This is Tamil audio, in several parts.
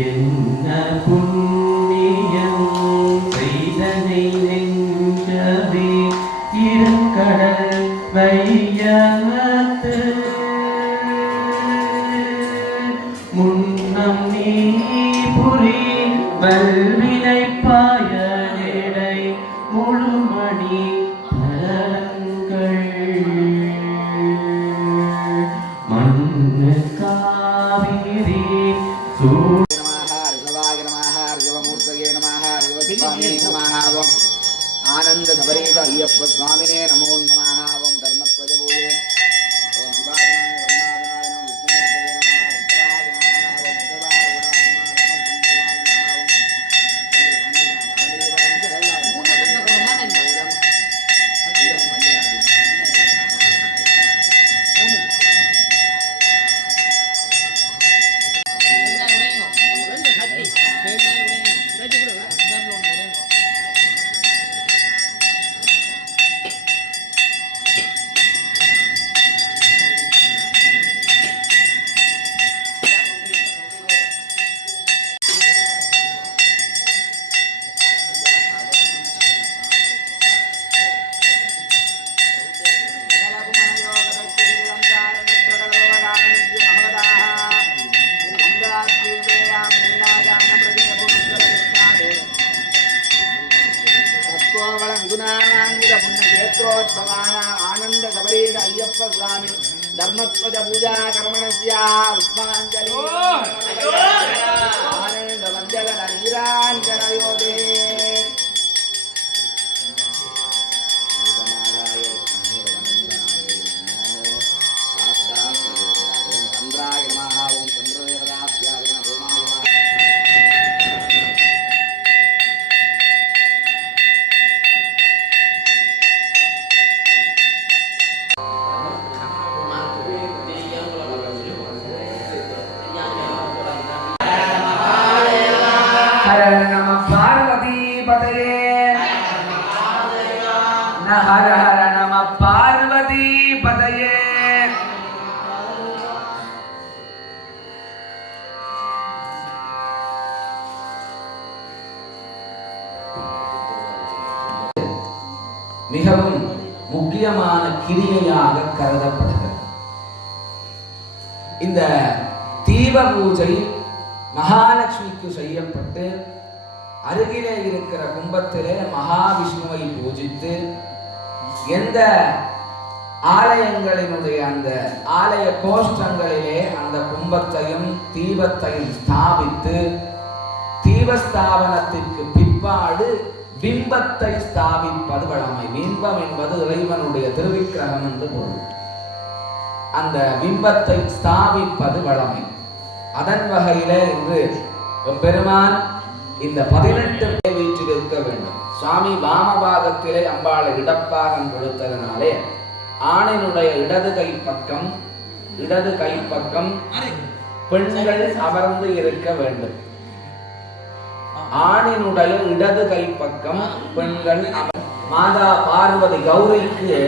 என்ன புண்ணியம் செய்தனை நெஞ்சவே இருங்கடல் வையத்து முன்னம் நீ புரி வல்வினை பாயடை முழுமணி தரங்கள் மண்ணு காவிரி आनंद सबरेत अय्यप्प स्वामिने नमो नमः ओम धर्मध्वज पूजे ओम शिवाय आनंद सबरेत अय्यप्प स्वामी धर्मध्वज पूजा कर्मणस्या पुष्पांजलि आनंद मंजल नीरांजन योगे ओम चंद्राय नमः ओम चंद्रोदयाभ्याय नमः हर नमः पार्वती पतये न हर हर नमः पार्वती पतये மிகவும் முக்கியமான கிரியையாக கருதப்படுகிறது. இந்த தீப பூஜை மகாலட்சுமிக்கு செய்யப்பட்டு அருகிலே இருக்கிற கும்பத்திலே மகாவிஷ்ணுவை பூஜித்து எந்த ஆலயங்களினுடைய அந்த ஆலய கோஷ்டங்களிலே அந்த கும்பத்தையும் தீபத்தையும் ஸ்தாபித்து தீபஸ்தாபனத்திற்கு பிற்பாடு பிம்பத்தை ஸ்தாபிப்பது வழமை. பிம்பம் என்பது இறைவனுடைய திருவிக்கிரகம் என்று பொருள். அந்த பிம்பத்தை ஸ்தாபிப்பது வழமை. அதன் வகையிலே இன்று பெருமான் இந்த 18 வீட்டில் இருக்க வேண்டும். சுவாமி வாமபாகத்திலே அம்பாளை இடப்பாகம் கொடுத்ததனாலே ஆணினுடைய இடது கை பக்கம் பெண்கள் அமர்ந்து இருக்க வேண்டும். ஆணினுடைய இடது கை பக்கம் பெண்கள் மாதா பார்வதி கௌரிக்கு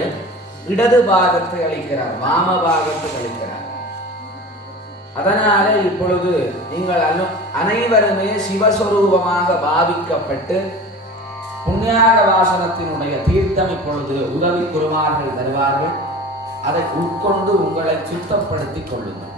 இடது பாகத்தை அளிக்கிறார், வாம பாகத்தை அளிக்கிறார். அதனால இப்பொழுது நீங்கள் அனைவருமே சிவஸ்வரூபமாக பாவிக்கப்பட்டு புண்ணியாக வாசனத்தினுடைய தீர்த்தம் இப்பொழுது உதவி குருமார்கள் தருவார்கள். அதை உட்கொண்டு உங்களை சுத்தப்படுத்திக் கொள்ளுங்கள்.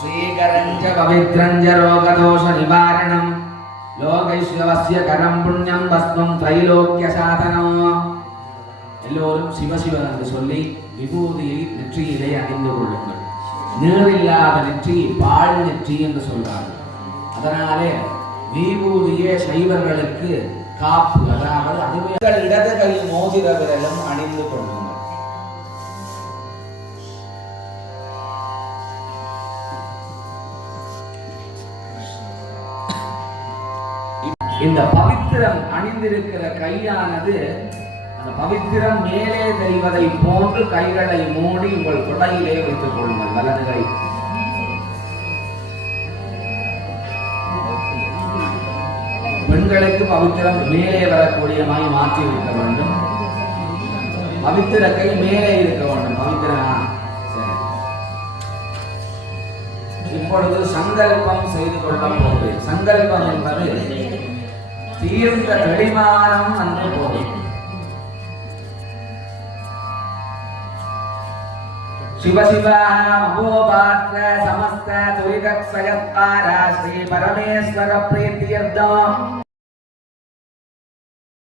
श्रीकरञ्च पवित्रञ्च रोगदोष निवारणं लोकैश्वस्य करं पुण्यं भस्मं त्रैलोक्यसाधनं. எல்லோரும் சிவ சிவ என்று சொல்லி விபூதியை நெற்றியிலே அணிந்து கொள்ளுங்கள். நிறமில்லாத நெற்றி பால் நெற்றி என்று சொல்றார்கள். அதனாலே விபூதியே சைவர்களுக்கு காப்பு. அதாவது அதுவே இடது கை மோதிர விரலும் அணிந்து கொள்ளுங்கள். இந்த பவித்திரம் அணிந்திருக்கிற கையானது அந்த பவித்திரம் மேலே தெரிவதை போன்று கைகளை மூடி உங்கள் குடையிலே வைத்துக் கொள்ளுங்கள். வலது கை. பெண்களுக்கு பவித்திரம் மேலே வரக்கூடியமாய் மாற்றி வைக்க வேண்டும். பவித்திர கை மேலே இருக்க வேண்டும். பவித்திரனா சரி. இப்பொழுது சங்கல்பம் செய்து கொள்ள போகிறேன். சங்கல்பம் என்பது தீர்ந்த தெளிமானம் என்று போகும். शिव शिव महोपात्र समस्त तुरितक्षयत्कारा श्री परमेश्वर प्रीत्यर्थम